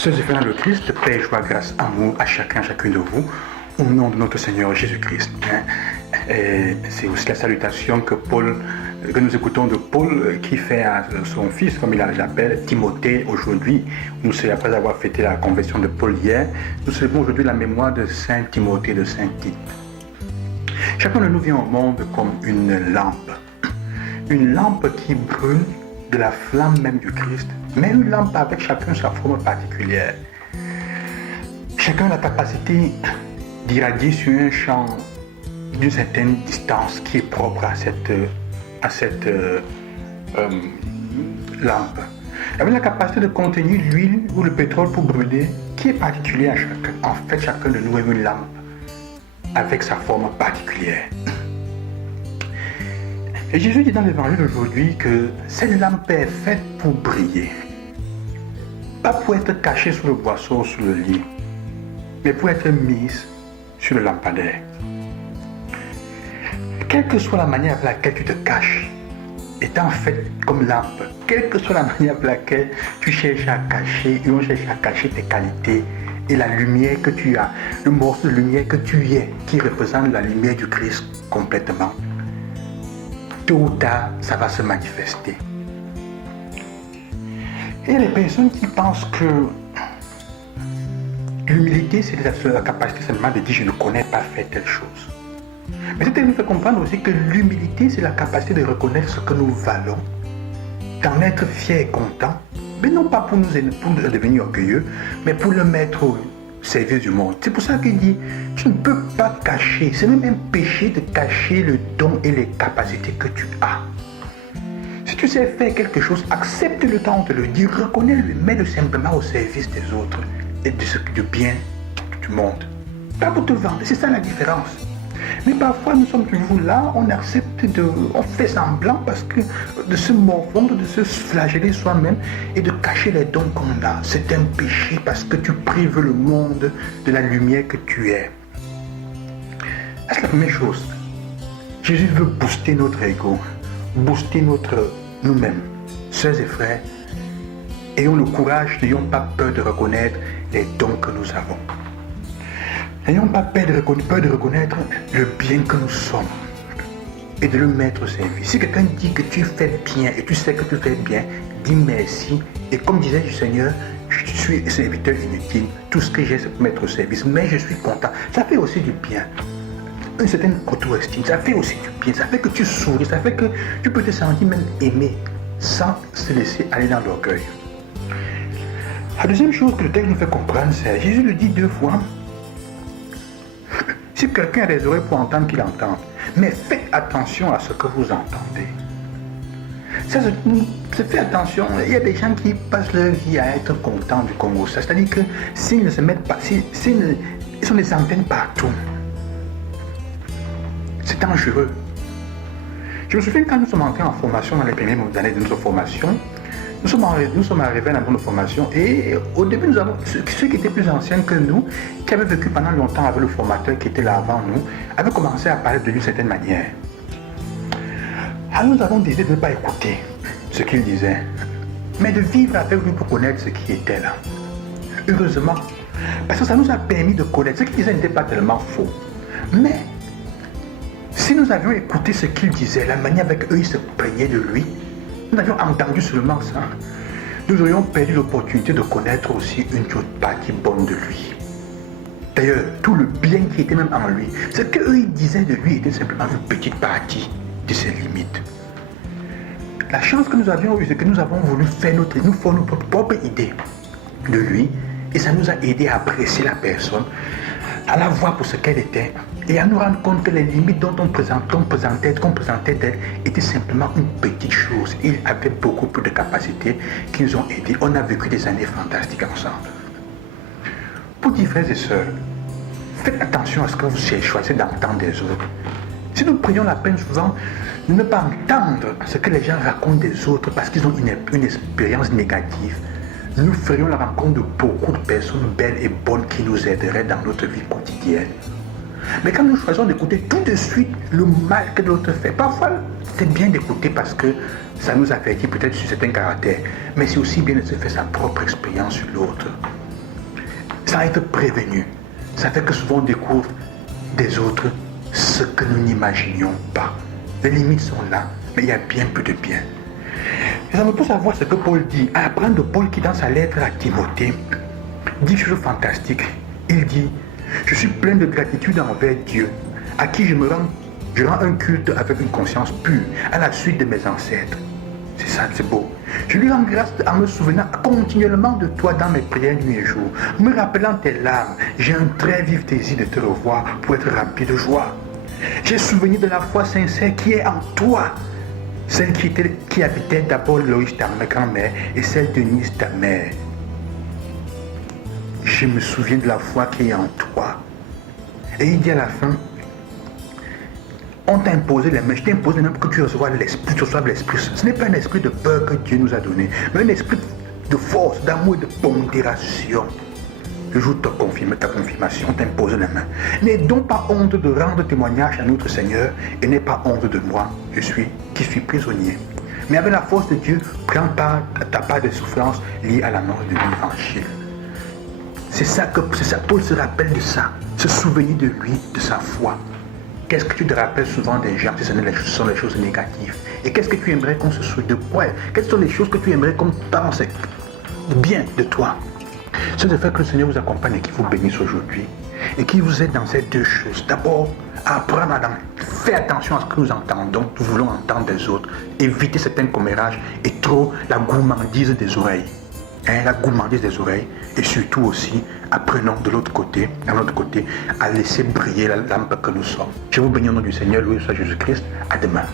Sœurs et frères dans le Christ, paix, joie, grâce, amour à chacune de vous, au nom de notre Seigneur Jésus-Christ. C'est aussi la salutation que nous écoutons de Paul qui fait à son fils, comme il l'appelle, Timothée, aujourd'hui. Après avoir fêté la conversion de Paul hier, nous célébrons aujourd'hui la mémoire de Saint Timothée, de Saint Tite. Chacun de nous vient au monde comme une lampe qui brûle de la flamme même du Christ, mais une lampe avec chacun sa forme particulière. Chacun a la capacité d'irradier sur un champ d'une certaine distance qui est propre à cette lampe. Avec la capacité de contenir l'huile ou le pétrole pour brûler, qui est particulier à chacun. En fait, chacun de nous est une lampe avec sa forme particulière. Et Jésus dit dans l'évangile aujourd'hui que cette lampe est faite pour briller. Pas pour être cachée sous le boisseau ou sous le lit, mais pour être mise sur le lampadaire. Quelle que soit la manière avec laquelle tu te caches, étant faite comme lampe, quelle que soit la manière avec laquelle tu cherches à cacher, et on cherche à cacher tes qualités et la lumière que tu as, le morceau de lumière que tu es, qui représente la lumière du Christ complètement. Tôt ou tard, ça va se manifester. Et il y a des personnes qui pensent que l'humilité, c'est la capacité seulement de dire je ne connais pas faire telle chose. Mais c'est nous fait comprendre aussi que l'humilité, c'est la capacité de reconnaître ce que nous valons, d'en être fier et content, mais non pas pour devenir orgueilleux, mais pour le mettre au service du monde. C'est pour ça qu'il dit, tu ne peux pas cacher, c'est même un péché de cacher le don et les capacités que tu as. Si tu sais faire quelque chose, accepte le temps de le dire, reconnais-le, mets-le simplement au service des autres et du bien du monde. Pas pour te vendre, c'est ça la différence. Mais parfois nous sommes toujours là, on fait semblant parce que de se morfondre, de se flageller soi-même et de cacher les dons qu'on a. C'est un péché parce que tu prives le monde de la lumière que tu es. C'est la première chose. Jésus veut booster notre ego, booster nous-mêmes. Sœurs et frères, ayons le courage, n'ayons pas peur de reconnaître les dons que nous avons. N'ayons pas peur de reconnaître le bien que nous sommes et de le mettre au service. Si quelqu'un dit que tu fais bien et tu sais que tu fais bien, dis merci. Et comme disait le Seigneur, je suis serviteur inutile. Tout ce que j'ai, c'est pour mettre au service. Mais je suis content. Ça fait aussi du bien. Une certaine auto-estime, ça fait aussi du bien. Ça fait que tu souris, ça fait que tu peux te sentir même aimé sans se laisser aller dans l'orgueil. La deuxième chose que le texte nous fait comprendre, c'est Jésus le dit 2 fois. Si quelqu'un a des oreilles pour entendre, qu'il entende. Mais faites attention à ce que vous entendez. Faites attention. Il y a des gens qui passent leur vie à être contents du Congo. C'est-à-dire que s'ils ne se mettent pas, ils sont des antennes partout. C'est dangereux. Je me souviens quand nous sommes entrés en formation dans les premières années de notre formation, nous sommes arrivés dans notre formation et au début, nous avons ceux qui étaient plus anciens que nous, qui avaient vécu pendant longtemps avec le formateur qui était là avant nous, avaient commencé à parler de lui d'une certaine manière. Alors nous avons décidé de ne pas écouter ce qu'il disait, mais de vivre avec lui pour connaître ce qui était là. Heureusement, parce que ça nous a permis de connaître. Ce qu'il disait n'était pas tellement faux. Mais si nous avions écouté ce qu'il disait, la manière avec eux ils se plaignaient de lui, nous avions entendu seulement ça, nous aurions perdu l'opportunité de connaître aussi une autre partie bonne de lui. D'ailleurs, tout le bien qui était même en lui, ce qu'eux ils disaient de lui était simplement une petite partie de ses limites. La chance que nous avions eue, c'est que nous avons voulu faire notre propre idée de lui, et ça nous a aidé à apprécier la personne, à la voir pour ce qu'elle était, et à nous rendre compte que les limites dont qu'on présentait d'elle étaient simplement une petite chose. Il avait beaucoup plus de capacités qui nous ont aidés. On a vécu des années fantastiques ensemble. Pour dire frères et sœurs, faites attention à ce que vous choisissez d'entendre des autres. Si nous prenions la peine souvent de ne pas entendre ce que les gens racontent des autres parce qu'ils ont une expérience négative, nous ferions la rencontre de beaucoup de personnes belles et bonnes qui nous aideraient dans notre vie quotidienne. Mais quand nous choisissons d'écouter tout de suite le mal que l'autre fait, parfois c'est bien d'écouter parce que ça nous avertit peut-être sur certains caractères, mais c'est aussi bien de se faire sa propre expérience sur l'autre. sans être prévenu. Ça fait que souvent on découvre des autres ce que nous n'imaginions pas. Les limites sont là, mais il y a bien peu de bien. Et ça me pousse à voir ce que Paul dit, à apprendre de Paul qui dans sa lettre à Timothée dit quelque chose de fantastique. Il dit, je suis plein de gratitude envers Dieu, à qui je rends un culte avec une conscience pure, à la suite de mes ancêtres. C'est ça, c'est beau. Je lui rends grâce en me souvenant continuellement de toi dans mes prières nuit et jour. Me rappelant tes larmes, j'ai un très vif désir de te revoir pour être rempli de joie. J'ai souvenir de la foi sincère qui est en toi, celle qui habitait d'abord Loïs, ta grand-mère, et celle de Nice, ta mère. Je me souviens de la foi qui est en toi. Et il dit à la fin, on t'a imposé les mains, je t'ai imposé les mains pour que tu reçoives l'esprit, tu reçoives l'esprit. Ce n'est pas un esprit de peur que Dieu nous a donné, mais un esprit de force, d'amour et de pondération. Le jour de ta confirmation, on t'a imposé les mains. N'aie donc pas honte de rendre témoignage à notre Seigneur et n'aie pas honte de moi, qui suis prisonnier. Mais avec la force de Dieu, prends part à ta part de souffrance liée à la mort de l'Évangile. C'est ça, Paul se rappelle de ça, se souvenir de lui, de sa foi. Qu'est-ce que tu te rappelles souvent des gens si ce sont les choses négatives? Et qu'est-ce que tu aimerais qu'on se souvienne de quoi? Quelles sont les choses que tu aimerais qu'on pense bien de toi? C'est de faire que le Seigneur vous accompagne et qu'il vous bénisse aujourd'hui. Et qu'il vous aide dans ces deux choses. D'abord, apprendre à faire attention à ce que nous entendons, nous voulons entendre des autres. Éviter certains commérages et trop la gourmandise des oreilles. La gourmandise des oreilles. Et surtout aussi, apprenons de l'autre côté, à laisser briller la lampe que nous sommes. Je vous bénis au nom du Seigneur, loué soit Jésus-Christ. À demain.